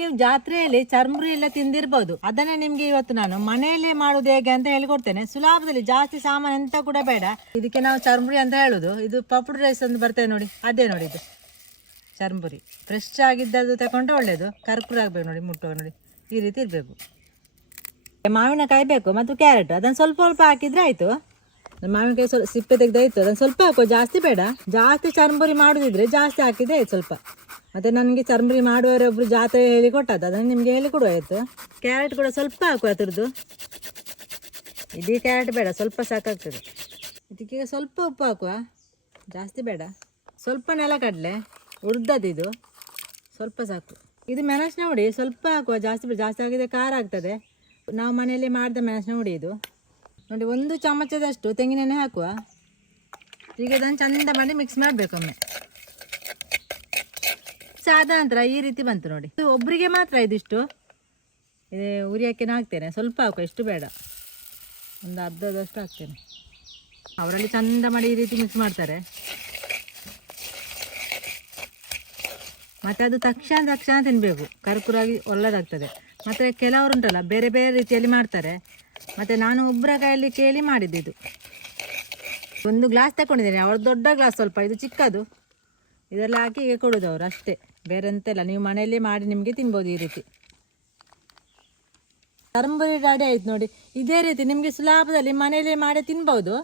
ನೀವು ಜಾತ್ರೆಯಲ್ಲಿ ಚರ್ಮುರಿ ಎಲ್ಲ ತಿಂದಿರ್ಬೋದು. ಅದನ್ನೇ ನಿಮ್ಗೆ ಇವತ್ತು ನಾನು ಮನೆಯಲ್ಲೇ ಮಾಡುದು ಹೇಗೆ ಅಂತ ಹೇಳ್ಕೊಡ್ತೇನೆ. ಸುಲಭದಲ್ಲಿ ಜಾಸ್ತಿ ಸಾಮಾನು ಎಂತ ಕೂಡ ಬೇಡ. ಇದಕ್ಕೆ ನಾವು ಚರ್ಮುರಿ ಅಂತ ಹೇಳುದು. ಇದು ಪಪ್ಡ್ ರೈಸ್ ಅಂತ ಬರ್ತೇವೆ ನೋಡಿ. ಅದೇ ನೋಡಿ ಇದು. ಚರ್ಮುರಿ. ಫ್ರೆಶ್ ಆಗಿದ್ದದ್ದು ತಗೊಂಡ್ರೆ ಒಳ್ಳೇದು. ಕರ್ಪೂರ ಆಗ್ಬೇಕು ನೋಡಿ, ಮುಟ್ಟುವ ನೋಡಿ. ಈ ರೀತಿ ಇರಬೇಕು. ಮಾವಿನಕಾಯಿ ಬೇಕು ಮತ್ತು ಕ್ಯಾರೆಟ್. ಅದನ್ನು ಸ್ವಲ್ಪ ಸ್ವಲ್ಪ ಹಾಕಿದ್ರೆ ಆಯಿತು. ಮಾವಿನಕಾಯಿ ಸ್ವಲ್ಪ ಸಿಪ್ಪೆ ತೆಗೆದಾಯ್ತು. ಅದನ್ನು ಸ್ವಲ್ಪ ಹಾಕೋ ಜಾಸ್ತಿ ಬೇಡ. ಜಾಸ್ತಿ ಚರ್ಮುರಿ ಮಾಡೋದಿದ್ರೆ ಜಾಸ್ತಿ ಹಾಕಿದ್ರೆ ಆಯ್ತು ಸ್ವಲ್ಪ. ಮತ್ತು ನನಗೆ ಚರ್ಮರಿ ಮಾಡುವವರೊಬ್ಬರು ಜಾತ್ರೆ ಹೇಳಿ ಕೊಟ್ಟದ್ದು. ಅದನ್ನು ನಿಮಗೆ ಹೇಳಿ ಕೊಡುವ, ಆಯಿತು? ಕ್ಯಾರೆಟ್ ಕೂಡ ಸ್ವಲ್ಪ ಹಾಕುವ ಅದ್ರದ್ದು. ಇಡೀ ಕ್ಯಾರೆಟ್ ಬೇಡ, ಸ್ವಲ್ಪ ಸಾಕಾಗ್ತದೆ. ಇದಕ್ಕೆ ಸ್ವಲ್ಪ ಉಪ್ಪು ಹಾಕುವ. ಜಾಸ್ತಿ ಬೇಡ. ಸ್ವಲ್ಪ ನೆಲಗಡಲೆ, ಉರ್ದದ್ದು ಇದು. ಸ್ವಲ್ಪ ಸಾಕು. ಇದು ಮೆಣಸಿನ ಹುಡಿ, ಸ್ವಲ್ಪ ಹಾಕುವ. ಜಾಸ್ತಿ ಜಾಸ್ತಿ ಆಗಿದೆ ಖಾರ ಆಗ್ತದೆ. ನಾವು ಮನೆಯಲ್ಲಿ ಮಾಡಿದ ಮೆಣಸಿನ ಹುಡಿ ಇದು. ನೋಡಿ, ಒಂದು ಚಮಚದಷ್ಟು ತೆಂಗಿನೆಣ್ಣೆ ಹಾಕುವ. ಈಗ ಅದನ್ನು ಚಂದ ಮಾಡಿ ಮಿಕ್ಸ್ ಮಾಡಬೇಕೊಮ್ಮೆ. ಆದ ನಂತರ ಈ ರೀತಿ ಬಂತು ನೋಡಿ. ಇದು ಒಬ್ಬರಿಗೆ ಮಾತ್ರ ಇದಿಷ್ಟು. ಇದು ಉರಿಯೋಕ್ಕೆ ಹಾಕ್ತೇನೆ. ಸ್ವಲ್ಪ ಹಾಕು, ಎಷ್ಟು ಬೇಡ. ಒಂದು ಅರ್ಧದಷ್ಟು ಹಾಕ್ತೇನೆ. ಅವರಲ್ಲಿ ಚಂದ ಮಾಡಿ ಈ ರೀತಿ ಮಿಕ್ಸ್ ಮಾಡ್ತಾರೆ. ಮತ್ತು ಅದು ತಕ್ಷಣ ತಕ್ಷಣ ತಿನ್ನಬೇಕು ಕರ್ಕುರಾಗಿ ಒಳ್ಳೆದಾಗ್ತದೆ. ಮತ್ತು ಕೆಲವರು ಉಂಟಲ್ಲ, ಬೇರೆ ಬೇರೆ ರೀತಿಯಲ್ಲಿ ಮಾಡ್ತಾರೆ. ಮತ್ತು ನಾನು ಒಬ್ಬರ ಕೈಯಲ್ಲಿ ಕೇಳಿ ಮಾಡಿದ್ದು ಇದು. ಒಂದು ಗ್ಲಾಸ್ ತಗೊಂಡಿದ್ದೇನೆ ಅವ್ರ ದೊಡ್ಡ ಗ್ಲಾಸ್ ಸ್ವಲ್ಪ, ಇದು ಚಿಕ್ಕದು. ಇದೆಲ್ಲ ಹಾಕಿ ಕೊಡೋದು ಅವರು ಅಷ್ಟೇ. ಬೇರೆ ಎಂತೆಲ್ಲ ನೀವು ಮನೆಯಲ್ಲೇ ಮಾಡಿ ನಿಮಗೆ ತಿನ್ಬೋದು ಈ ರೀತಿ. ತರಂಬೂರಿ ರೆಡಿ ಆಯ್ತು ನೋಡಿ. ಇದೇ ರೀತಿ ನಿಮಗೆ ಸುಲಭದಲ್ಲಿ ಮನೆಯಲ್ಲೇ ಮಾಡಿ ತಿನ್ಬೋದು.